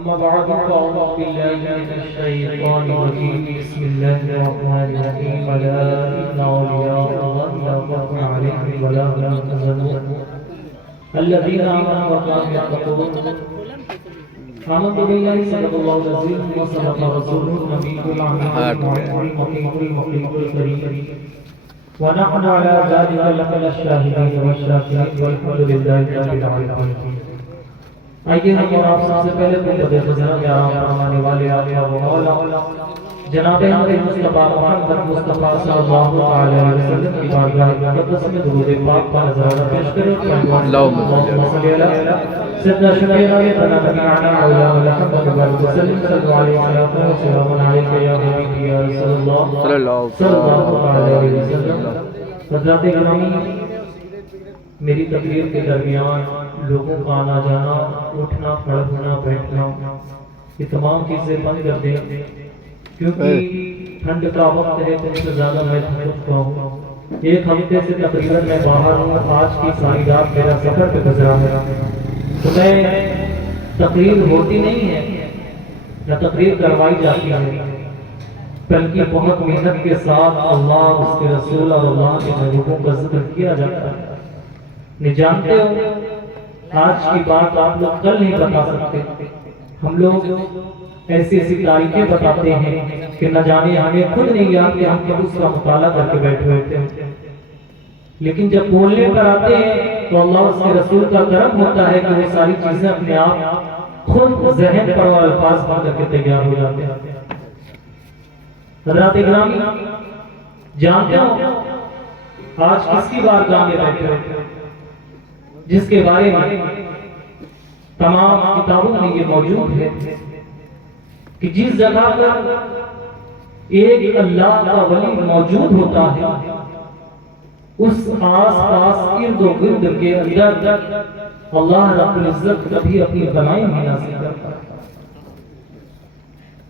अम्मा बाद फ़अऊज़ु बिल्लाहि मिनश शैतानिर रजीम बिस्मिल्लाहिर रहमानिर रहीम अला इन्ना औलिया अल्लाहि ला ख़ौफ़ुन अलैहिम व ला हुम यहज़नून अल्लज़ीना आमनु व कानू यत्तक़ून आमन्तु बिल्लाहि सल्लल्लाहु अलैहि वसल्लम व सल्लल्लाहु रसूलुहुन नबियुल अमीन मुक़ीमुल करीम व नहनु अला ज़ालिका लमिनश शाहिदीन व शाकिरीन वल्हम्दुलिल्लाहि रब्बिल आलमीन। आइए हम और आप सबसे पहले मुक़द्दस जनाब आराम फरमाने वाले आका व मौला जनाब मुस्तफा मोहम्मद मुस्तफा सल्लल्लाहु अलैहि वसल्लम की बारगाह मुक़द्दस में दुरूद पाक का नज़ारा पेश करें। अल्लाहुम्मा सल्ली अला सय्यिदना शफीअना नबीना औला मुहम्मद व सल्लल्लाहु अलैहि या हबीबी या रसूलल्लाह सल्लल्लाहु अलैहि वसल्लम। हज़रात गिरामी, मेरी तकरीर के दरमियान लोगों का आना जाना, उठना खड़ा बैठना, ये तमाम चीजें बंद कर दें, क्योंकि ठंड का वक्त है। तुमसे ज्यादा मैं थक चुका हूँ। एक हफ्ते से तकरीबन मैं बाहर हूँ। आज की सारी रात मेरा सफर पे गुजरा है, तो मैं तकरीर होती नहीं है या तकरीर करवाई जाती है, बल्कि बहुत मेहनत के साथ अल्लाह, उसके रसूल और अल्लाह के महबूबों का जिक्र किया जाता है। नहीं जानते हो, आज की बात आप लोग कल नहीं बता सकते। हम लोग ऐसी ऐसी तारीखें बताते हैं कि न जाने हमें खुद नहीं याद कि हम कब उसका मुताला करके बैठे होते हैं। लेकिन जब बोलने पर आते हैं तो अल्लाह उसके रसूल का करम होता है कि वो सारी चीजें अपने आप खुद ज़हन पर और अल्फाज बन करके तैयार हो जाते हैं। हज़रात गिरामी, जानते हो आज किसकी बारगाह में बैठे हो, जिसके बारे में तमाम किताबों में ये मौजूद है कि जिस जगह पर एक अल्लाह का वली मौजूद होता है, उस आस पास इर्द गिर्द के अंदर अल्लाह रब्बुल इज्जत कभी अपनी बनाई नहीं नाज़िल करता।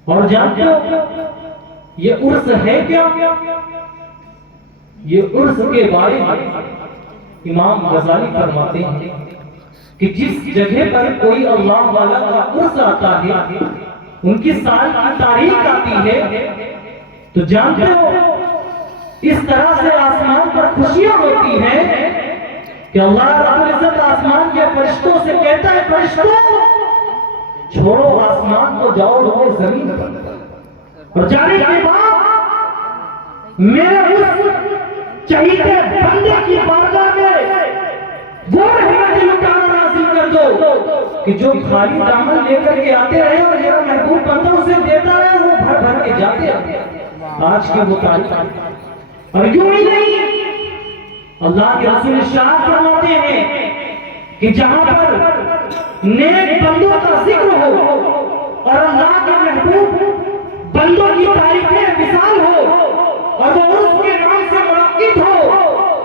और जानते हो ये उर्स है क्या? ये उर्स के बारे में इमाम गजाली फरमाते हैं कि जिस जगह पर कोई अल्लाह वाला का उर्स आता है, उनकी साल की तारीख आती है, तो जानते हो इस तरह से आसमान पर खुशियां होती हैं कि अल्लाह रब्बुल इज्जत आसमान के फरिश्तों से कहता है, फरिश्तों छोड़ो आसमान को, जाओ रुको जमीन पर। और जाने के बाद मेरे उस चहीते बंदे की बारगाह में वो रहमत लुटाना नाज़िल कर दो कि जो खाली दामन लेकर के आते रहे और मेरा महबूब बंदा उसे देता रहे, वो भर भर के जाते रहे। आज की वो तारीख। और यूं ही नहीं, अल्लाह के रसूल इरशाद फरमाते हैं कि जहां पर नेक बंदों का जिक्र हो और अल्लाह के महबूब बंदों की तारीफें विशाल हो और वो उसके नाम से मुनाकिद हो,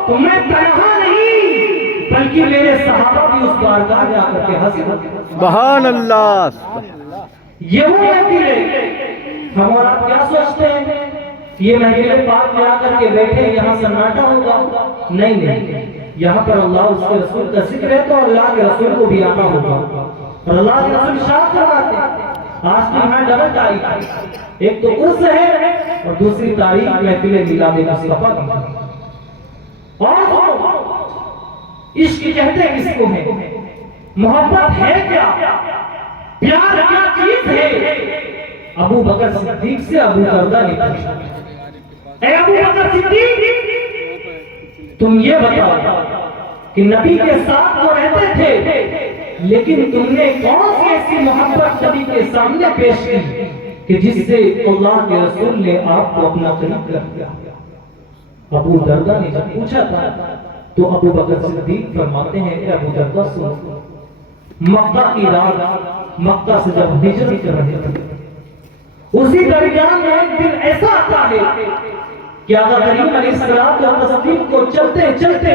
तो मैं तन्हा नहीं बल्कि मेरे सहाबा भी उस बारगाह में आकर के हाजिर होते हैं। सुभान अल्लाह। ये वो महफिल है। हम और आप क्या सोचते हैं ये महफिल पाक में आकर के बैठे यहाँ सन्नाटा होगा? नहीं नहीं, यहाँ पर अल्लाह उसके रसूल का जिक्र है तो अल्लाह के रसूल को भी आना होगा। और अल्लाह के रसूल शाद करवाते हैं। आज तो यहाँ डबल तारीख है, एक तो उर्स है और दूसरी तारीख महफिल मिलाद मुस्तफा की। और इश्क कहते किसको है? मोहब्बत है क्या? प्यार क्या चीज है? अबू बकर सिद्दीक से अबू दरदा ने पूछा, ऐ अबू बकर सिद्दीक, तुम ये बताओ कि नबी के साथ तो रहते थे, लेकिन तुमने कौन सी ऐसी मोहब्बत नबी के सामने पेश की कि जिससे अल्लाह के रसूल ने आपको अपना करीब कर दिया? अबू दरदा ने जब पूछा था तो अबू बकर सिद्दीक फरमाते हैं, अबू दरदा सुनो, मक्का की रात, मक्का से जब हिजरत कर रहे थे, उसी दरमियान में एक दिन ऐसा आता है कि आका करीम अलैहिस्सलाम और तस्लीम को चलते चलते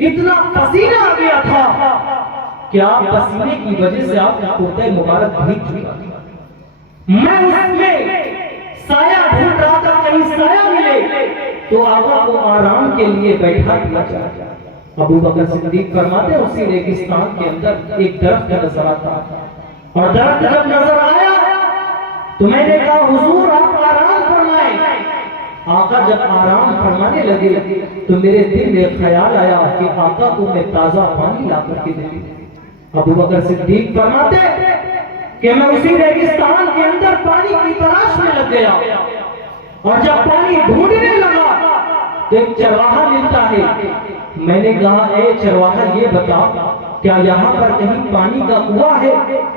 इतना पसीना आ गया था कि आप पसीने की वजह से आपका कुर्ता मुबारक भीग चुका था। मैं उसमें साया ढूंढ रहा था, कहीं साया मिले तो आका को आराम के लिए बैठा दिया जाए। अबू बकर सिद्दीक फरमाते उसी रेगिस्तान के अंदर एक दरख्त नजर आता और दर्द जब नजर आया तो मैंने कहा हुजूर आप आराम फरमाएं। आका जब आराम फरमाने लगे तो मेरे दिल में ख्याल आया कि आका को मैं ताजा पानी ला करके दे दूं। अबू बकर सिद्दीक फरमाते कि मैं उसी रेगिस्तान के अंदर पानी की तलाश में लग गया और जब पानी ढूंढने लगा तो एक चरवाहा मिलता है। मैंने कहा ए चरवाहा ये बता क्या यहाँ पर कहीं पानी का कुआं है?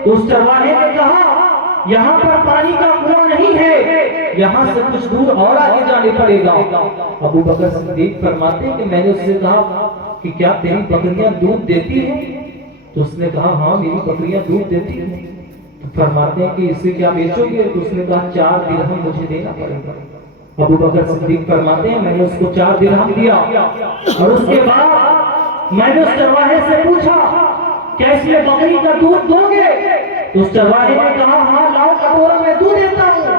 तो उस चरवाहे ने कहा यहाँ पर पानी का कुआं नहीं है, यहाँ से कुछ दूर और आगे जाने पड़ेगा। अबू बकर सिद्दीक फरमाते कि मैंने उससे कहा कि क्या तेरी बकरियां दूध देती हैं? तो उसने कहा हाँ मेरी बकरियां दूध देती हैं। तो फरमाते हैं कि इसे क्या बेचोगे? तो उसने कहा 4 दिरहम मुझे देना पड़ेगा। अबू बकर सिद्दीक फरमाते हैं मैंने उसको 4 दिरहम दिया और उसके बाद मैंने उस चरवाहे से पूछा क्या इसमें बकरी का दूध दोगे? तो उस चरवाहे ने कहा हाँ लाओ कटोरा मैं दूध देता हूँ।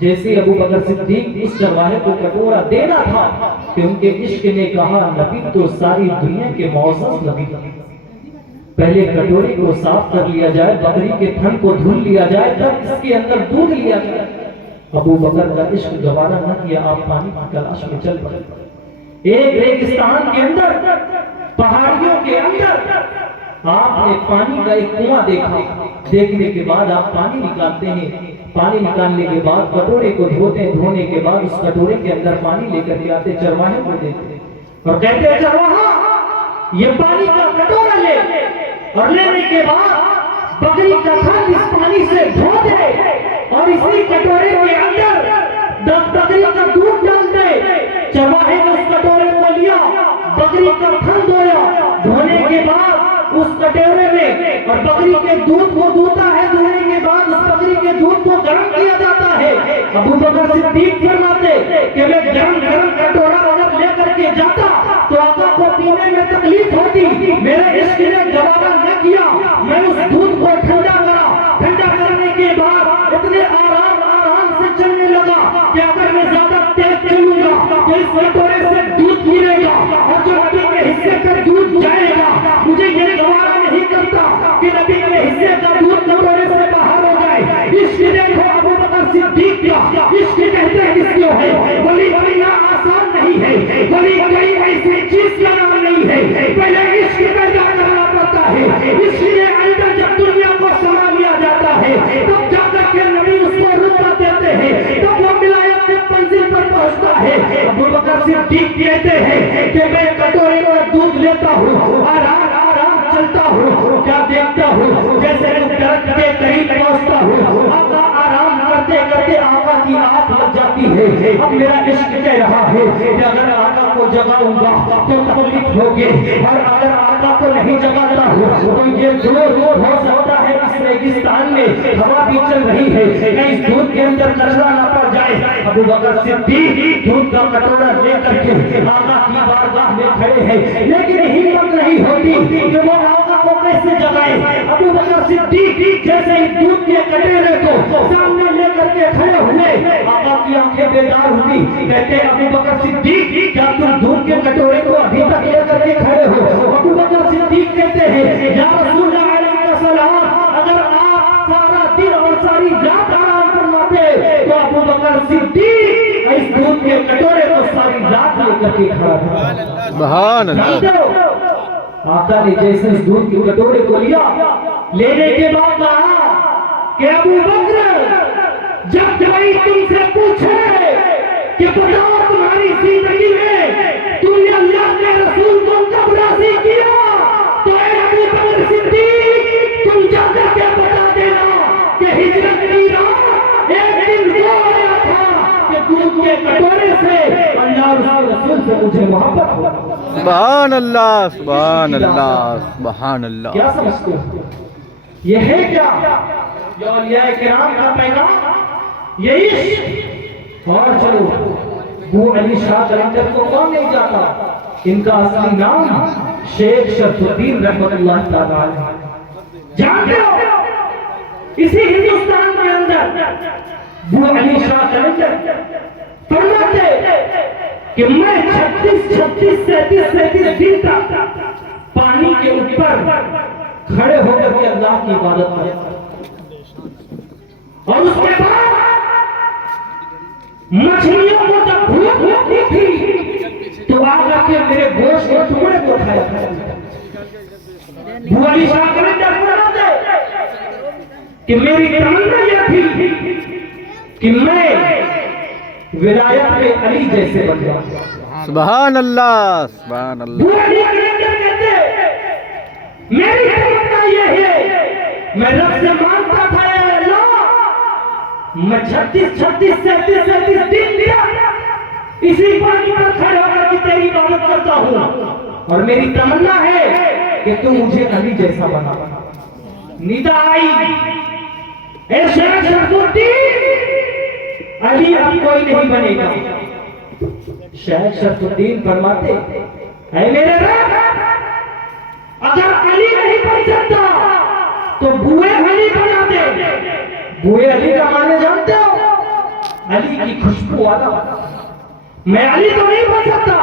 जैसे अबू बकर सिद्दीक इस चरवाहे को कटोरा देना था कि उनके इश्क ने कहा नबी तो सारी दुनिया के मौजूद नबी, पहले कटोरे को साफ कर लिया जाए, बकरी के थन को धुल लिया जाए, तब इसके अंदर दूध लिया जाए। अबू बकर का इश्क गवारा न किया, आप पानी की तलाश में चल पड़े। एक रेगिस्तान के अंदर पहाड़ियों के अंदर आपने पानी का एक कुआं देखा। देखने के बाद आप पानी निकालते हैं, पानी निकालने के बाद कटोरे को धोते हैं, धोने के बाद उस कटोरे के अंदर पानी लेकर के आते चरवाहे को देते और कहते हैं चरवाहा ये पानी का कटोरा ले, और लेने के बाद बकरी का थन इस पानी से धो दे और इसी कटोरे के अंदर बकरी का दूध डाल दे। चरवाहे ने उस कटोरे को लिया, बकरी का थन धोया, धोने के बाद उस कटोरे में और बकरी के दूध को दूता है, धोने के बाद उस बकरी के दूध को गर्म किया जाता है। अबू बकर सिद्दीक फरमाते कि मैं गर्म कटोरा अगर लेकर के जाता तो आका को पीने में तकलीफ होती, मेरे इश्क ने गवारा न किया। मैं उस दूध को ठंडा करा, ठंडा करने के बाद इतने आराम से चलने लगा कि अगर मैं ज्यादा तेज चलूंगा तो इस कटोरे से दूध गिरेगा और जो नबी के हिस्से का दूध जाएगा। मुझे ये गवारा नहीं करता कि नबी के हिस्से का दूध कटोरे से बाहर हो जाए। इश्क देखो अबू बकर सिद्दीक का, इश्क कहते हैं किसको है? वली बनना आसान नहीं है, वली कोई ऐसी चीज का नाम नहीं है, पहले इश्क पैदा करना पड़ता है। इश्क के अंदर जब दुनिया को समा लिया जाता है तब जाकर के नबी उसको रुतबा देते हैं, तब वो विलायत के मंजिल पर पहुंचता है। अबू बकर सिद्दीक कहते हैं कि मैं कटोरे में दूध लेता हूँ, आराम चलता हूँ, क्या देखता हूँ जैसे दरख्त के करीब पहुंचता हूँ, आका आराम करते करते आका की आंख लग जाती है। अब मेरा इश्क कह रहा है कि अगर आका को जगाऊंगा तो तकलीफ होगी, और अगर आका को नहीं जगाता हूँ तो ये दूर हो सकता है इस रेगिस्तान में हवा भी चल रही है, इस दूध के अंदर कचरा ना पड़ जाए। अबू बकर सिद्दीक दूध का कटोरा लेकर के आका की बारगाह में खड़े हैं, लेकिन हिम्मत नहीं होती कि वो आका को कैसे जगाए। अबू बकर सिद्दीक जैसे ही दूध के कटोरे को सामने लेकर के खड़े हुए, आका की आंखें बेदार हुई। कहते अबू बकर सिद्दीक क्या तुम दूध के कटोरे को अभी तक लेकर के खड़े हो? अबू बकर सिद्दीक कहते हैं या रसूलल्लाह अलैहि सलाम, अगर आप सारा दिन और सारी रात आराम फरमाते तो अबू बकर सिद्दीक इस दूध के कटोरे को सारी रात लेकर के खड़ा था। सुभान अल्लाह। आका ने जैसे इस दूध के कटोरे को लिया, लेने के बाद कहा कि अबू बकर जब कोई तुमसे पूछे कि बताओ तुम्हारी जिंदगी में तुमने अल्लाह के रसूल को कब राजी किया, तो अबू बकर सिद्दीक तुम जाकर के बता देना कि हिजरत की रात एक दिन वो आया था कि दूध के कटोरे से अल्लाह और रसूल से मुझे मोहब्बत हो। सुभान अल्लाह, सुभान अल्लाह, सुभान अल्लाह। क्या समझते हो ये है क्या? ये औलिया किराम का पैगाम, ये इश्क। और चलो वो अली शाह कलंदर को कौन नहीं जाता, इनका असली नाम शेख शरफुद्दीन रहमतुल्लाह तआला अलैह। जानते हो इसी हिंदुस्तान के अंदर वो अली शाह कलंदर फरमाते कि मैं 36 दिन तक पानी के ऊपर खड़े होकर के अल्लाह की इबादत करता। मछलियों को जब भूख लगती थी तो आकर के मेरे गोश्त के टुकड़े को खाया करती थी। बुआ अली शाह कलंदर फरमाते कि मेरी तमन्ना यह थी कि मैं विलायत में अली जैसे बन जाऊं। सुभान अल्लाह, सुभान अल्लाह। बुआ अली कलंदर कहते मेरी तमन्ना यह है, मैं रब से मांगता था या अल्लाह, मैं 36 दिन इसी पानी पर खड़े होकर के तेरी इबादत करता हूँ और मेरी तमन्ना है कि तू मुझे अली जैसा बना। निदा आई, ए शेख शरफुद्दीन, अली अब कोई नहीं बनेगा। शेख शरफुद्दीन फरमाते है मेरे रब, अगर अली नहीं बन सकता तो बुए अली बना दे। बुए अली का माने जानते हो? अली की खुशबू वाला। मैं अली तो नहीं बन सकता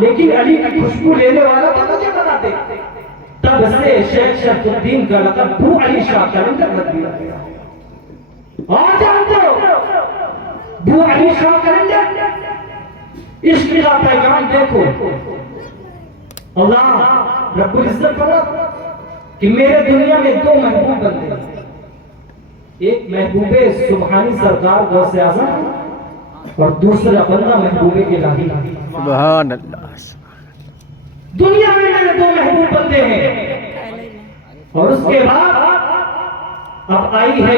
लेकिन अली की खुशबू लेने वाला तो मुझे बना दे। तब से शेख शरफुद्दीन का लक़ब बू अली शाह कलंदर रख दिया गया। और जानते हो बू अली शाह कलंदर इश्क का पैगाम देखो। अल्लाह रब्बुल इज्जत फरमाता कि मेरे दुनिया में दो महबूब बनते हैं, एक महबूबे सुबहानी सरकार गौसे आज़म और दूसरा बंदा महबूबे इलाही। सुभान अल्लाह। दुनिया में मेरे दो महबूब बनते हैं और उसके बाद अब आई है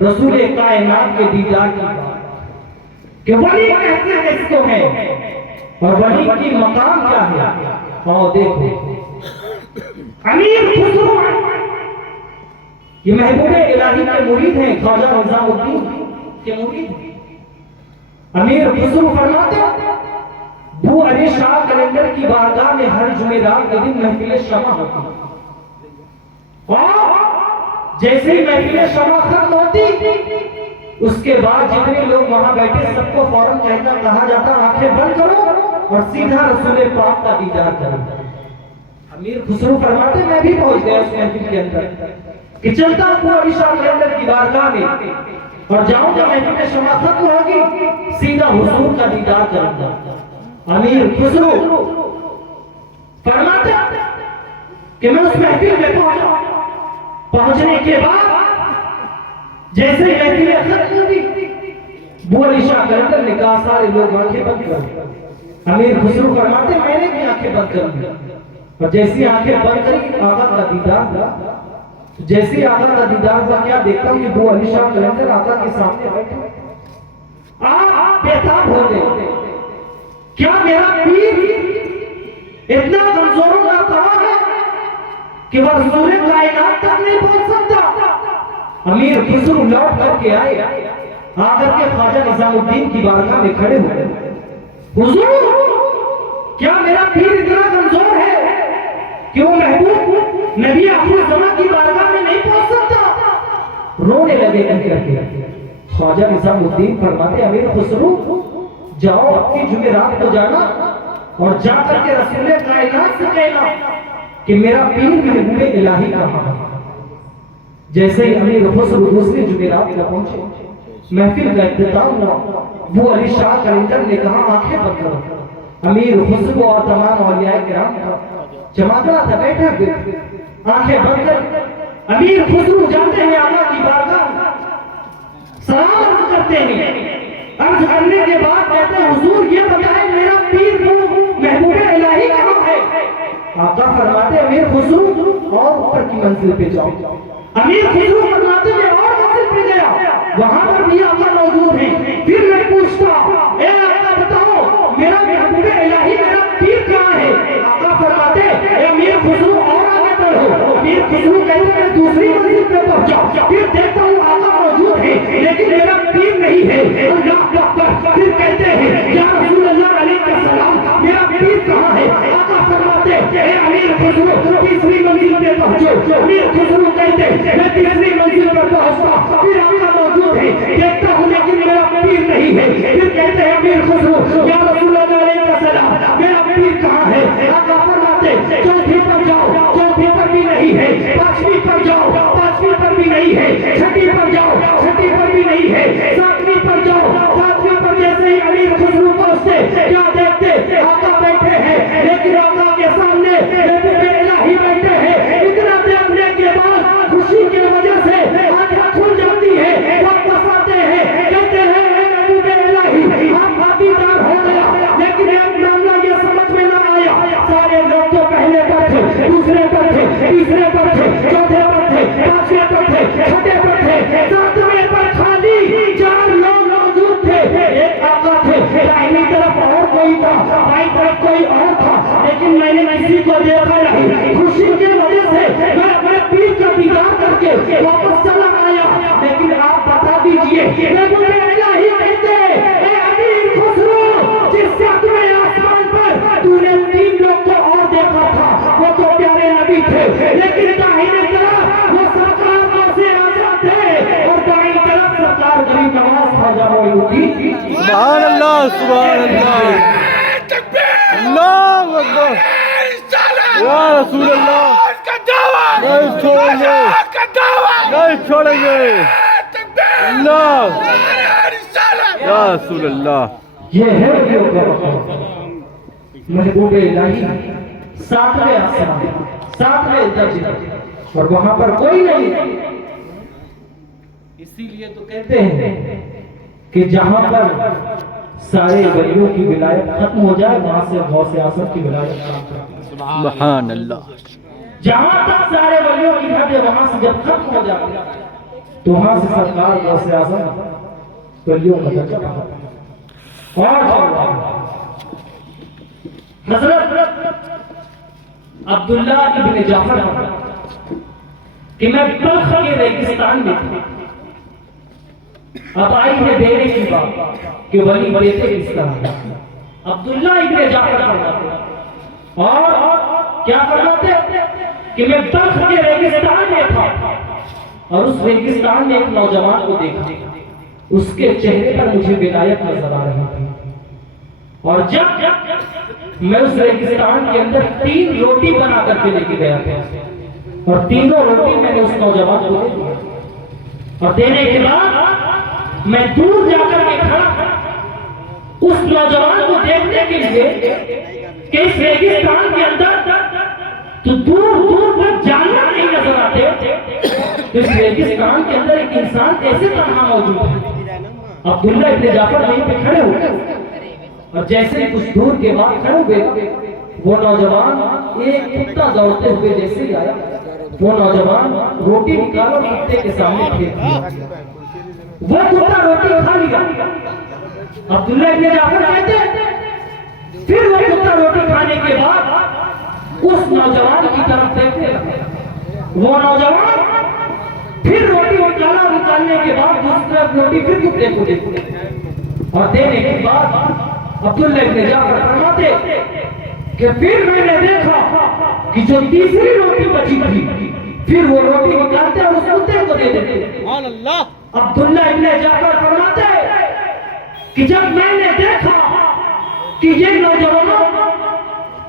रसूल कायनात के दीदार की बात कि वली कहते हैं इसको है और वली की मकाम क्या है। और देखो अमीर खुसरो ये महबूबे इलाही के मुरीद हैं, ख्वाजा निजामुद्दीन के मुरीद हैं। अमीर खुसरो फरमाते बू अली शाह कलंदर की बारगाह में हर जुमेरात के दिन महफिल शमा होती और जैसे ही महफिल शमा खत्म होती उसके बाद जितने लोग वहां बैठे सबको फौरन कहा जाता आंखें बंद करो और सीधा रसूल पाक का दीदार करो। अमीर खुसरो फरमाते मैं भी पहुंच गया उस महफिल के अंदर कि चलता हूं अली शाह कलंदर की बारगाह में और जाऊंगा महफिल शमा खत्म होगी सीधा हुजूर का दीदार करूंगा। अमीर खुसरो फरमाते कि मैं उस महफिल में पहुंचा। पहुंचने के बाद जैसे ही महफिल खत्म हुई बू अली शाह कलंदर ने कहा सारे लोग आंखें बंद करो। अमीर खुसरो फरमाते मैंने भी आंखें बंद कर दी और जैसी आंखें बंद करी आका का दीदार। जैसे आका का दीदार का क्या देखता हूं कि बू अली शाह कलंदर आका के सामने बैठे बेताब हो गए। क्या मेरा पीर इतना कमजोर होता है कि वह रसूल कायनात तक नहीं पहुंच सकता। अमीर खुसरो लौट करके आए, आकर के ख्वाजा निजामुद्दीन की बारगाह में खड़े हुए। हुजूर क्या मेरा पीर इतना कमजोर है कि वो महबूब नबी आखिर ज़मां की बारगाह में नहीं पहुंच सकता? रोने लगे करके। ख्वाजा निजामुद्दीन फरमाते अमीर खुसरो जाओ आपकी जुमेरात को जाना और जाकर के रसूल कायनात से कहना कि मेरा पीर महबूब इलाही कहां है। जैसे ही अमीर खुसरो दूसरी जुमेरात में पहुंचे महफिल का इख्तिताम हुआ। बू अली शाह कलंदर ने कहा आंखें बंद करो। अमीर खुसरो और तमाम औलिया किराम जमाना था बैठे हुए आंखें बंद कर। अमीर खुसरो जाते हैं आका की बारगाह सलाम अर्ज करते हैं। अर्ज करने के बाद कहते हैं हुजूर ये बताएं मेरा पीर महबूब इलाही कहां है? आका फरमाते अमीर खुसरो और ऊपर की मंजिल पे जाओ। अमीर खुसरो फरमाते मैं और मंजिल पे गया, वहां पर भी आका मौजूद है। फिर मैं पूछता ए आका बताओ मेरा महबूब इलाही मेरा पीर कहां है? आका फरमाते ए अमीर खुसरो और आगे बढ़ो। अमीर खुसरो कहते मैं दूसरी मंजिल पे पहुंचा, फिर देखता हूं आका मौजूद है लेकिन मेरा पीर नहीं है। फिर कहते हैं या रसूल अल्लाह अलैहि सलाम मेरा पीर कहां है? आका फरमाते ए अमीर खुसरो तीसरी मंजिल पे पहुंचो। अमीर खुसरो कहते मैं तीसरी मंजिल वजह से आंखें खुल जाती है, वापस आते हैं, कहते हैं महबूब इलाही आप भागीदार हो गया, लेकिन एक मामला ये समझ में ना आया, सारे लोग तो पहले पर थे, दूसरे पर थे, तीसरे पर थे, चौथे पर थे, पांचवें पर थे, छठे पर थे, सातवें पर खाली 4 लोग मौजूद थे। एक आका थे, दाहिनी तरफ और कोई था, बाईं तरफ कोई और था, लेकिन मैंने किसी को देखा नहीं। खुशी की वजह से मैं अपने पीर का दीदार करके वापस चला आया, लेकिन आप बता दीजिए महबूब इलाही कहते ए अमीर खुसरो, जिस सातवें आसमान पर तूने 3 लोग को और देखा था, वो तो प्यारे नबी थे, लेकिन दाहिने तरफ वो सरकार से आजाद थे और बाईं तरफ सरकार गरीब नवाज ख्वाजा मोइनुद्दीन। सुभान अल्लाह, सुभान अल्लाह, अल्लाहु अकबर, या रसूल अल्लाह, नहीं छोड़ेंगे, नहीं छोड़ेंगे, अल्लाह, या रसूल अल्लाह। ये है महबूब इलाही 7वें आसमान, 7वें दर्जे, और वहां पर कोई नहीं। इसीलिए तो कहते हैं कि जहां पर सारे वलियों की विलायत खत्म हो जाए, वहां से गौसे आज़म की विलायत काम करती है। सुभान अल्लाह। जहां तक सारे वलियों की हद है, वहां से जब खत्म हो जाती है, तो वहां से सरकार गौसे आज़म वलियों का दर्जा पाता है। और हजरत अब्दुल्ला इब्न जाफर कि मैं बल्ख के रेगिस्तान में था, अब आई है देने की बात कि वली देते इस्लाम। अब्दुल्ला इब्न जाफर फरमाते और क्या फरमाते कि मैं बल्ख के रेगिस्तान में था और उस रेगिस्तान में एक नौजवान को देखा, उसके चेहरे पर मुझे विलायत नजर आ रही थी, और जब मैं उस रेगिस्तान के अंदर 3 रोटी बना करके लेके गया था और तीनों रोटी मैंने उस नौजवान को दे दिया, और देने के बाद मैं दूर जाकर के खड़ा उस नौजवान को देखने के लिए कि इस रेगिस्तान के अंदर तो दूर दूर तक जानवर नहीं नजर आते, इस रेगिस्तान के अंदर एक इंसान कैसे तन्हा मौजूद है। अब्दुल्ला इब्न जाफर वहीं पे खड़े हुए और जैसे कुछ दूर के बाद खड़े हुए, वो नौजवान एक कुत्ता दौड़ते हुए जैसे ही आया, वो नौजवान रोटी निकाला और कुत्ते के सामने फेंक दिया। वो कुत्ता रोटी खा लिया। अब्दुल्ला इब्न जाफर कहते फिर वो कुत्ता रोटी खाने के बाद उस नौजवान की तरफ देखने लगा। वो नौजवान फिर रोटी निकालने के बाद दूसरी तरफ रोटी फिर कुत्ते को देखते और देने के बाद अब्दुल्ला इब्न जाफर फरमाते कि फिर मैंने देखा कि जो तीसरी रोटी बची थी, फिर वो रोटी निकालते और उस कुत्ते को दे देते। अब्दुल्ला इब्न जाफर फरमाते कि जब मैंने देखा कि ये नौजवान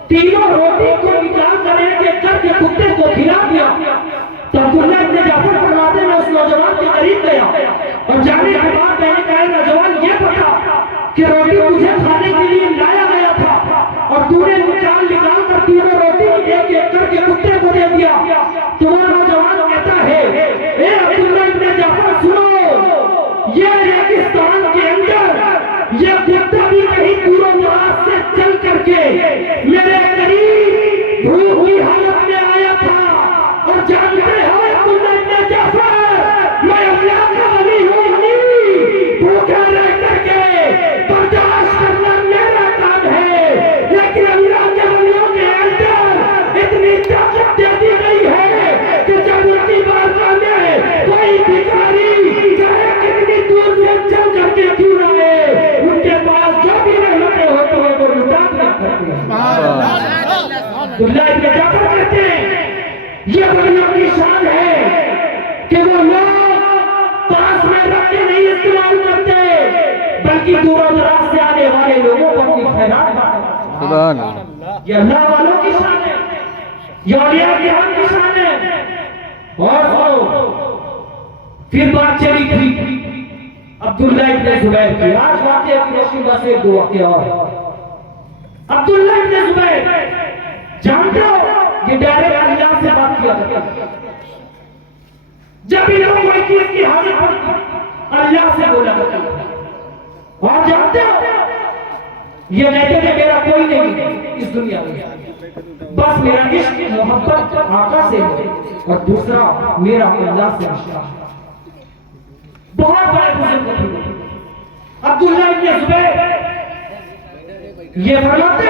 तीनों रोटी को निकाल कर एक करके कुत्ते को खिला दिया, तो अब्दुल्ला इब्न जाफर फरमाते मैं उस नौजवान के करीब गया और जाने के बाद मैंने कहा नौजवान ये पता कि रोटी तुझे खाने के लिए लाया गया था और तूने निकाल कर तीनों रोटी एक एक करके कुत्ते को दे दिया। तो वो नौजवान कहता है ए अब्दुल्ला इब्न जाफर सुनो, ये रेगिस्तान के अंदर ये कुत्ता भी कहीं दूर दराज से चल करके मेरे करीब भूख की हालत में आया था, और जानते हो अब्दुल्ला इब्न जाफर मैं अल्लाह का वली हूँ, भूखे रह करके बर्दाश्त करना मेरा काम है, लेकिन अल्लाह के वलियों के अंदर इतनी ताकत दे दी गई है कि जब उनकी बारगाह में कोई भिखारी चाहे कितनी दूर से चल करके क्यों ना आए, उनके पास जो भी रहमतें होती है वो लुटा दिया करते हैं। अब्दुल्ला इब्न जाफर कहते हैं ये वलियों की शान है कि वो लोग पास में रख के नहीं इस्तेमाल करते, बल्कि दूर दराज से आने वाले लोगों को अपनी खैरात बांटते। ये अल्लाह वालों की शान है, ये औलिया किराम की शान है। और फिर बात चली थी अब्दुल्ला इब्न जुबैर की। आज वाक़या की रोशनी से 2 वाक़ये और। अब्दुल्ला इब्न जुबैर जानते हो ये डायरेक्ट अल्लाह से बात किया करता, जब भी लोग कोई चीज की हाजत पड़ती अल्लाह से बोला करते थे। और जानते हो ये कहते थे मेरा कोई नहीं इस दुनिया में, बस मेरा इश्क मोहब्बत आका से है और दूसरा मेरा अल्लाह से रिश्ता है। बहुत बड़े बुजुर्ग थे अब्दुल्लाह इब्न जुबैर, ये फरमाते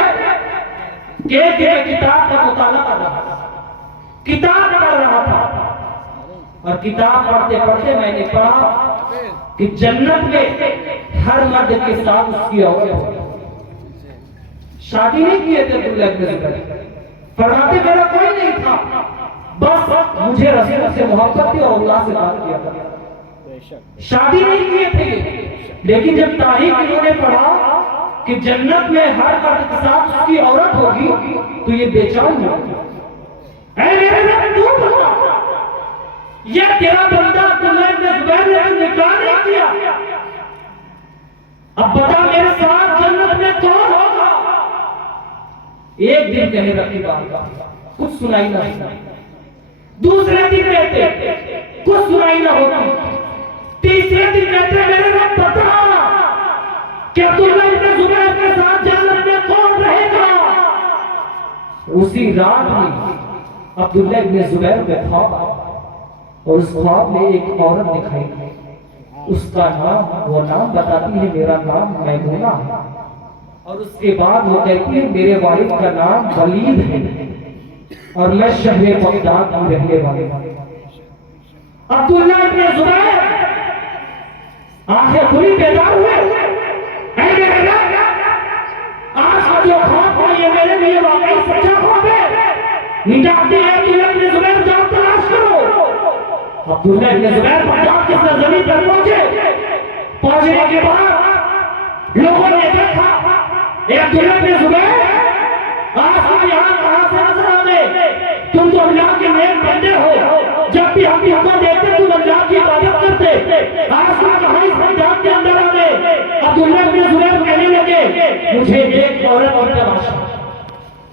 कि एक किताब का मुताला कर रहा था, किताब पढ़ रहा था और किताब पढ़ते पढ़ते मैंने पढ़ा कि जन्नत में हर मर्द के साथ उसकी औरत होगी। शादी नहीं किए थे अब्दुल्लाह इब्न जुबैर, फरमाते मेरा कोई नहीं था, बस मुझे रसूल से मोहब्बत थी और अल्लाह से प्यार किया था। शादी नहीं किए थे, लेकिन जब तारीख इन्होंने पढ़ा कि जन्नत में हर मर्द के साथ उसकी औरत होगी तो ये बेचैन हो गया। ये तेरा बंदा अब्दुल्लाह इब्न जुबैर ने निकाह नहीं किया, अब बता मेरे साथ जन्नत में कौन होगा। एक दिन कहे रखी बात कुछ सुनाई ना, दूसरे दिन कहते कुछ सुनाई ना होती, तीसरे दिन कहते मेरे रब बता कि अब्दुल्लाह इब्न जुबैर के साथ जन्नत में कौन रहेगा। उसी रात में अब्दुल्लाह इब्न जुबैर को ख्वाब आया और उस ख्वाब में एक औरत दिखाई, उसका नाम वो नाम बताती है मेरा नाम मैमूना है, और उसके बाद वो कहती है मेरे वालिद का नाम वलीद है और मैं शहर बगदाद की रहने वाली। अब्दुल्लाह इब्न जुबैर आंखें खुली बेदार हुए, आज का जो ख्वाब है ये मेरे लिए वाकई सच्चा ख्वाब है, निकालते हैं अब्दुल्लाह इब्न जुबैर जाओ तलाश करो। अब्दुल्लाह इब्न जुबैर बगदाद की सरजमीन पर पहुंचे, पहुंचने के बाद लोगों ने देखा अब्दुल्लाह इब्न जुबैर आज तुम यहाँ कहाँ से नजर आ गए, तुम तो अल्लाह के नेक बंदे हो, जब भी हम हमको देखते तुम अल्लाह की इबादत करते, आज तुम कहाँ इस बगदाद के अंदर आ गए। अब्दुल्लाह इब्न जुबैर कहने लगे मुझे एक औरत की तलाश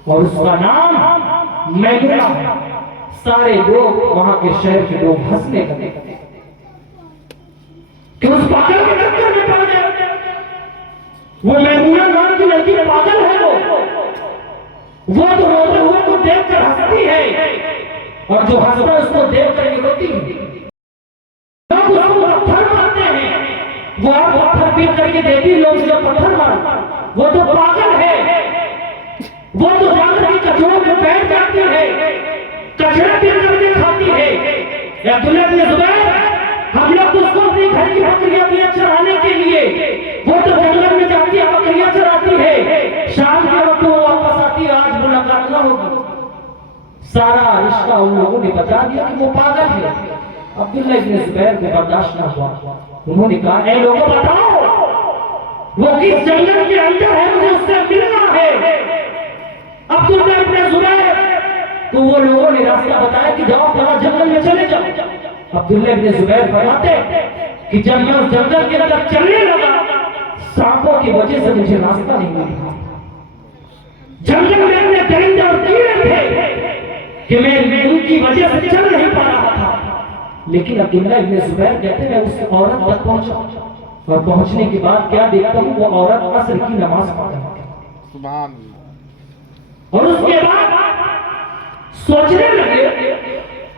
और उसका नाम मैमूना है। सारे लोग वहां के शहर के लोग हंसने लगे कि उस पागल के चक्कर में पड़ गए, वो मैमूना नाम की लड़की पागल है, वो तो रोते हुए को देखकर हंसती है और जो हंसता है उसको देखकर ये रोती है। लोग उसको पत्थर मारते हैं, वो और पत्थर पीट करके देती, लोग जो पत्थर मार वो तो पागल है, वो तो जाकर की कचरों में बैठ जाती है, कचरा पीट करके खाती है। अब्दुल्लाह इब्न जुबैर हम लोग तो उसको अपनी घर की बकरियां दिए चराने के लिए, वो तो जंगल में जाती है बकरियां चराती है, शाम के वक्त वो वापस आती है, आज मुलाकात ना होगी। सारा रिश्ता उन लोगों ने बता दिया कि वो पागल है। अब्दुल्लाह इब्न जुबैर को बर्दाश्त ना हुआ, उन्होंने कहा ऐ लोगों बताओ वो किस जंगल के अंदर है, मुझे उससे मिलना है। अब्दुल्लाह इब्न जुबैर तो वो लोगों ने रास्ता बताया कि जाओ जरा जंगल में चले जाओ। अब्दुल्लाह इब्न जुबैर फरमाते कि जब मैं उस जंगल के अंदर चलने लगा, सांपों की वजह से मुझे रास्ता नहीं मिला, जंगल में इतने दरिंदे और कीड़े थे कि मैं उनकी वजह से चल नहीं पा रहा था। लेकिन अब्दुल्लाह इब्न जुबैर कहते मैं उस औरत तक पहुंचा और पहुंचने के बाद क्या देखता हूँ वो औरत असर की नमाज पढ़ रही है, और उसके बाद सोचने लगे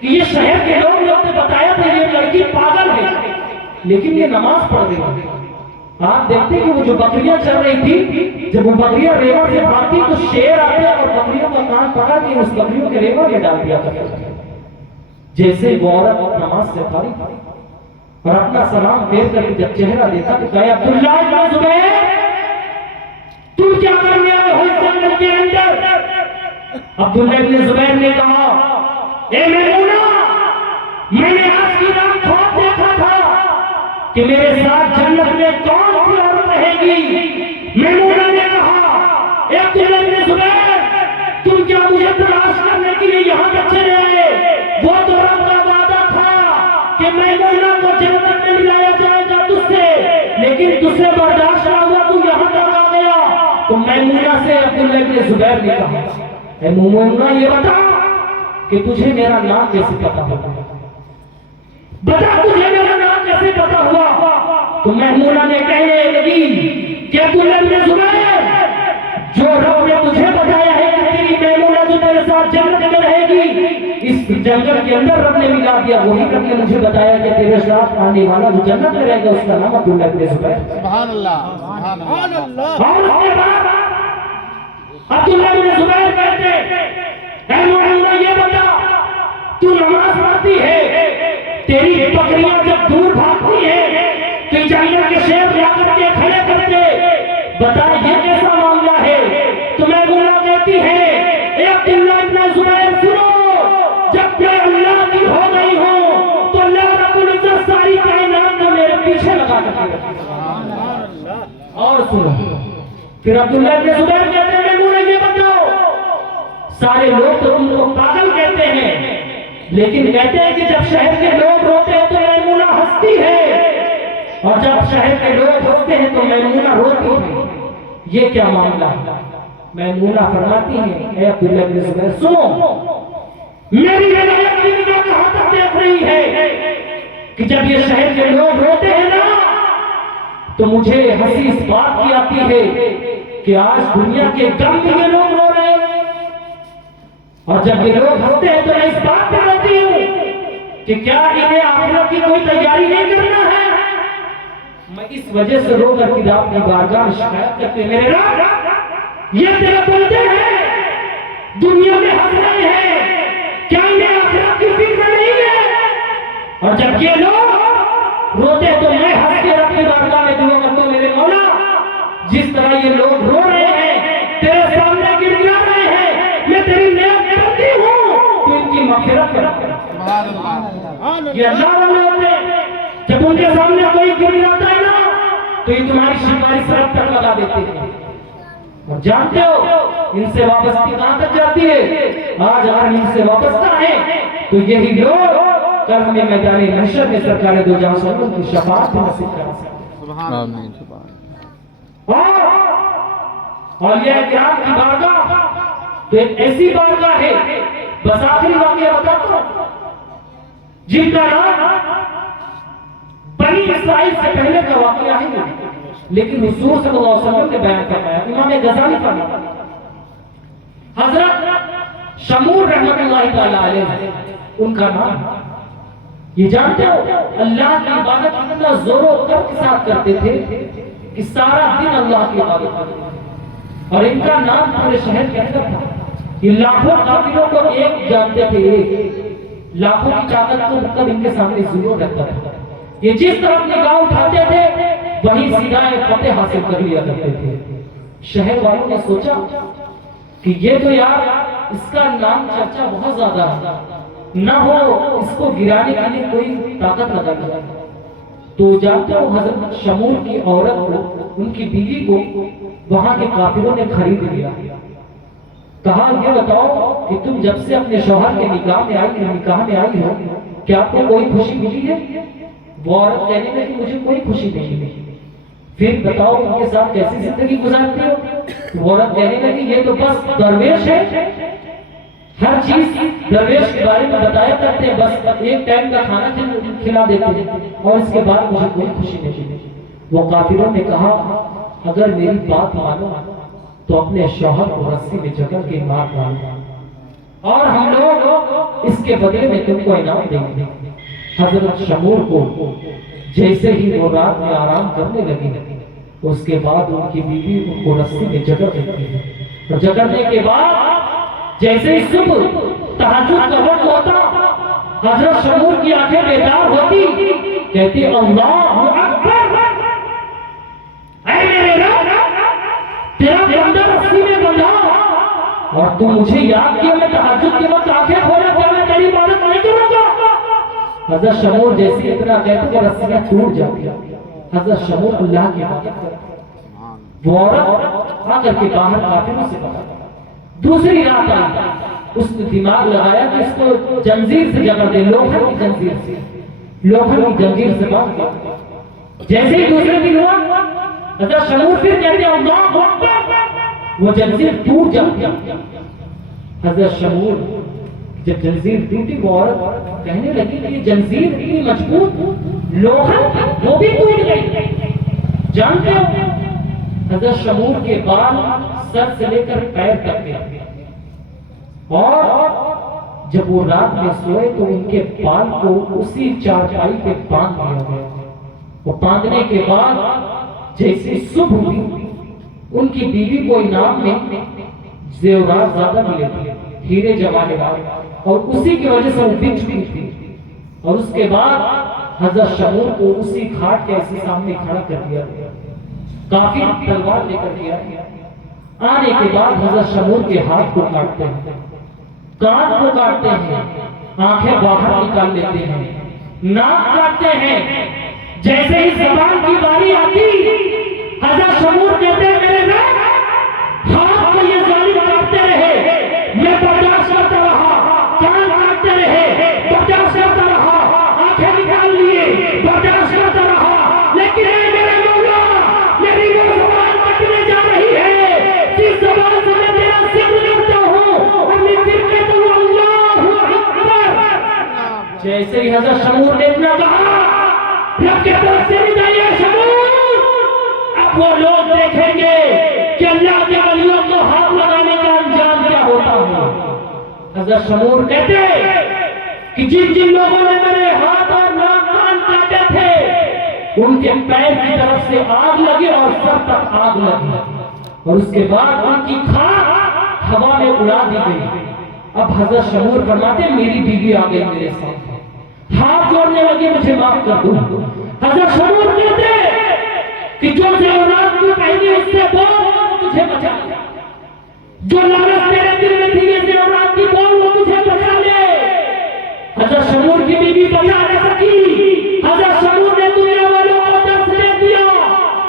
कि ये शहर के लोग ने बताया था ये लड़की पागल है, लेकिन ये नमाज पढ़ रही। आप देखते कि वो जो बकरियां चल रही थी, जब वो बकरियां रेवा से भागती तो शेर आते और बकरियों का कान पकड़ के उस बकरियों के रेवा में डाल दिया करते। जैसे वो औरत नमाज से फारिग और अपना सलाम फेर करके जब चेहरा देखा तो कहा अब्दुल्लाह इब्न जुबैर तुम क्या करने आए हो इस जंगल के अंदर। अब्दुल्लाह इब्न जुबैर ने कहा ए मैमूना, मैंने आज की रात ख्वाब देखा था कि मेरे साथ जन्नत में कौन सी औरत रहेगी। मैमूना ने कहा ए अब्दुल्लाह इब्न जुबैर तुम क्या मुझे तलाश करने के लिए यहाँ तक चले आए, वो तो रब का वादा था कि मैमूना को जन्नत में मिलाया जाएगा तुझसे, लेकिन तुझसे बर्दाश्त ना हुआ, तू यहाँ तक आ गया। तो मैमूना से अब्दुल्लाह इब्न जुबैर ने कहा ए मैमूना ये बता कि तुझे मेरा नाम कैसे पता होगा। बता तुझे मेरा नाम कैसे पता हुआ? तो मैमूना ने कहने लगी कि अब्दुल्लाह इब्न जुबैर, जो रब ने तुझे बताया है कि तेरी मैमूना जो तेरे साथ जन्नत में रहेगी, इस जंगल के अंदर रब ने मिला दिया। वही रब ने मुझे बताया कि तेरे साथ आने वाला जो जन्नत में रहेगा उसका नाम अब्दुल्लाह इब्न जुबैर। सुभान अल्लाह, सुभान अल्लाह। और उसके बाद अब्दुल्लाह इब्न जुबैर कहते, ऐ मैमूना ये बता, तू नमाज पढ़ती है, तेरी बकरियां जब दूर भागती है तो जंगल के शेर जाकर के खड़े करते, बता ये कैसा मामला है? तो मैमूना कहती है, ए अब्दुल्लाह इब्न जुबैर सुनो, जब मैं अल्लाह की हो गई हूं तो अल्लाह रब्बुल इज्जत सारी कायनात को मेरे पीछे लगा करके रखी। और सुनो, फिर अब्दुल्लाह इब्न जुबैर कहते हैं, मैमूना ये बताओ, सारे लोग तो तुमको पागल कहते हैं, लेकिन कहते हैं कि जब शहर के लोग रोते हैं तो मैमूना हंसती है, और जब शहर के लोग हंसते हैं तो मैमूना रोती है। ये क्या मामला है? मैमूना फरमाती है, ए अब्दुल्लाह इब्न जुबैर सुनो, मेरी विलायत की निगाह कहां तक देख रही है कि जब ये शहर के लोग रोते हैं ना, तो मुझे हंसी इस बात की आती है कि आज दुनिया के गम में ये लोग रो रहे हैं, और जब ये लोग हंसते हैं तो मैं इस बात पर रोती हूं कि क्या इन्हें आखिरत की कोई तैयारी नहीं करना है। मैं इस वजह से रो कर कि आपकी बारगाह में शिकायत करते, मेरे रब, ये तेरे बंदे हैं, दुनिया में हंस रहे हैं, क्या इन्हें आखिरत की फिक्र नहीं है? और जब ये लोग रोते तो मैं हंस के अपनी बारगाह में दुआ करता हूं, मेरे मौला, जिस तरह ये लोग रो रहे हैं, तेरे सामने गिड़गिड़ा रहे हैं, मैं तेरी नेक करती हूं, तो इनकी मग़फ़िरत कर। ये अल्लाह वाले होते हैं, जब उनके सामने कोई गिड़गिड़ाता है ना, तो ये तुम्हारी शिकारी सड़क तक लगा देते हैं। और जानते हो इनसे वापसी कहां तक जाती है? आज अगर इनसे वापस है तो यही लोग कल हमें मैदान महशर में सरकार दो जहां सल्लल्लाहु की शफाअत नसीब करा सकते। आमीन। और यह किराम की बारगाह तो एक ऐसी बारगाह है, बस आखिरी वाकया बताता हूं, जिनका नाम बनी इस्राइल से पहले का वाकया है, लेकिन हुजूर सल्लल्लाहु अलैहि वसल्लम ने बयान करवाया। इमाम गज़ाली फरमाते हैं, हजरत शमूर रहमतुल्लाहि तआला अलैह उनका नाम। ये जानते हो अल्लाह की इबादत इतना जोरों तर्क के साथ करते थे कि सारा दिन अल्लाह की इबादत करते थे, और इनका नाम पूरे शहर के अंदर था। ये लाखों काफिरों को एक जानते थे, एक लाखों की ताकत को मतलब इनके सामने ज़रूर रहता था। ये जिस तरफ निगाह उठाते थे वही सीधाए फतेह हासिल कर लिया करते थे। शहर वालों ने सोचा कि ये तो यार इसका नाम चर्चा बहुत ज्यादा है, न हो इसको गिराने के लिए कोई ताकत लगा दिया। तो जानते हो हजरत शमूर की औरत को, उनकी बीवी को वहां के काफिरों ने खरीद लिया। कहा ये बताओ कि तुम जब से अपने शौहर के निकाह में आई हो, क्या आपको कोई खुशी मिली है? वो औरत कहने लगी मुझे कोई खुशी नहीं मिली। फिर बताओ इनके साथ कैसी जिंदगी गुजारती हो? वो औरत कहने लगी ये तो बस दरवेश है, हर चीज दरवेश के बारे में बताया करते हैं, बस एक टाइम का खाना खिला देते हैं और इसके बाद मुझे कोई खुशी नहीं मिली। वो काफिरों ने कहा अगर मेरी बात मानो तो अपने शौहर को रस्सी में जकड़ के मार डालो और हम लोग इसके बदले में तुमको इनाम देंगे। हजरत शमूर को जैसे ही वो रात में आराम करने लगी, उसके बाद उनकी बीवी उनको रस्सी में जकड़ देती है, और जकड़ने के बाद जैसे ही सुबह तहज्जुद का वक्त होता, हजरत शमूर की आंखें बेदार होती, कहती अल्लाहु अकबर, ऐ मेरे रब, तेरा बंदा रस्सी में बंधा और तू मुझे याद किया, मैं तहज्जुद के वक्त आंखें खोला, क्या मैं तेरी इबादत नहीं करूंगा? हजरत शमूर जैसे इतना कहते कि रस्सियां टूट जाती। हजरत शमूर अल्लाह की इबादत करते। वो औरत आकर के बाहर काफिरों से बता, दूसरी रात आई, उसने दिमाग लगाया कि इसको जंजीर से जकड़ दे, लोखंड की जंजीर से, लोखंड की जंजीर से बांध दे। जैसे ही दूसरे दिन हुआ, हजरत शमूर फिर कहते अल्लाहु अकबर, वो जंजीर टूट जाती। हजरत शमूर जब जंजीर टूटी वो औरत कहने लगी कि जंजीर इतनी मजबूत लोहा वो भी टूट गई। जानते हो हजरत शमूर के बाल सर से लेकर पैर तक के, और जब वो रात में सोए तो उनके बाल को उसी चारपाई पे बांध दिया गया। वो बांधने के बाद जैसे सुबह हुई उनकी बीवी को इनाम में जेवरात ज्यादा मिले थे, हीरे जवाहरात, और उसी की वजह से वो बिक चुकी थी। और उसके बाद हजरत शमूर को उसी खाट के ऐसे सामने खड़ा कर दिया गया, काफी तलवार लेकर दिया। आने के बाद हजरत शमूर के हाथ को काटते हैं, कान को काटते हैं, आंखें बाहर निकाल लेते हैं, नाक काटते हैं। जैसे ही जबान की बारी आती हजरत शमूर कहते हैं मेरे रब हाथ को ये जालिम काटते रहे, मैं बर्दाश्त करता रहा, कान काटते रहे बर्दाश्त करता रहा, आंखें निकाल लिए बर्दाश्त करता रहा, लेकिन मेरे मौला मेरी वो जबान कटने जा रही है जिस जबान से मैं तेरा जिक्र करता हूँ और मैं फिर कहता हूँ अल्लाहु अकबर। जैसे ही हजरत शमूर ने इतना कहा रब के तरफ से निदाइए शमूर, अब वो लोग देखेंगे कि अल्लाह के वलियों को हाथ लगाने का अंजाम क्या होता है। हजरत शमूर कहते कि जिन जिन लोगों ने मेरे हाथ और नाक कान काटे थे उनके पैर की तरफ से आग लगी और सर तक आग लगी, और उसके बाद उनकी खाक हवा में उड़ा दी गई। अब हजरत शमूर फरमाते मेरी बीवी आ गई मेरे साथ, हाथ जोड़ने लगी मुझे माफ कर दो। हजरत शमूर कहते कि जो जेवरात तू पहनी उससे बोल तुझे बचा ले, जो लालच तेरे दिल में थी ये जेवरात की बोल वो तुझे बचा ले। हजरत शमूर की बीवी बचा नहीं सकी। हजरत शमूर ने दुनिया वालों को दर्श दे दिया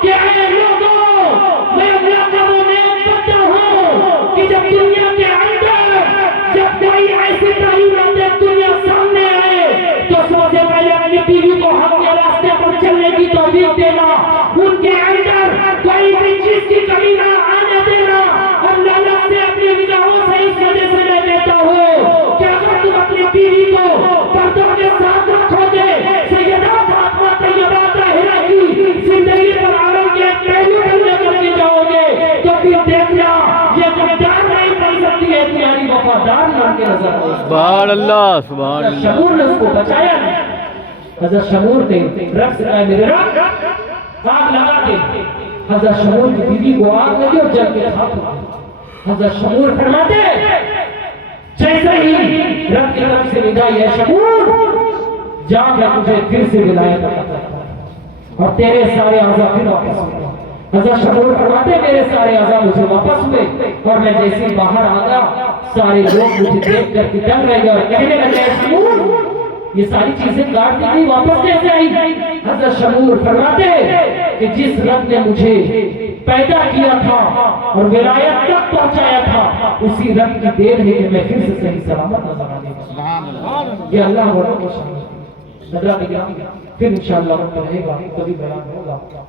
कि ऐ लोगों मैं अल्लाह का वो नेक बंदा हूं कि जब दुनिया के अंदर जब कोई ऐसी तालीम दुनिया सामने आए तो सबसे पहले अपनी बीवी को हक के रास्ते पर चलने की तौफीक देना, उनके अंदर कोई भी चीज की कमी ना आने देना, और लालच से अपनी निगाहों से इस वजह से मैं कहता हूँ कि अगर तुम अपनी बीवी को पर्दों के साथ रखोगे सैयदा फातिमा तैयबा ताहिरा की जिंदगी पर आलम के पहलू लेकर के जाओगे तो फिर देखना ये गद्दार नहीं बन सकती है, तुम्हारी वफादार लड़के नजर आएगी। सुभान अल्लाह सुभान अल्लाह। शमूर ने उसको बचाया नहीं। हजरत शमूर ने रब से मेरे रब आग लगा दे। हजरत शमूर की बीवी को आग लगी और जल के खाक हो गई। हजरत शमूर फरमाते जैसे ही रब की तरफ से निदाई है शमूर जा मैं तुझे फिर से विलायत करता हूं और तेरे सारे आज़ा फिर वापस हुए। हजरत शमूर फरमाते मेरे सारे आज़ा मुझे वापस हुए और मैं जैसे ही बाहर आ गया सारे लोग मुझे देख कर डर रहे और कहने लगे शमूर ये सारी चीजें काट दी गई वापस कैसे आई। हजरत शमूर फरमाते कि जिस रब ने मुझे पैदा किया था और विलायत तक पहुंचाया था उसी रब की देर है कि मैं फिर से सही सलामत नजर आने लगा। ये अल्लाह वालों की शान है। फिर इंशाअल्लाह रहेगा कभी बयान होगा।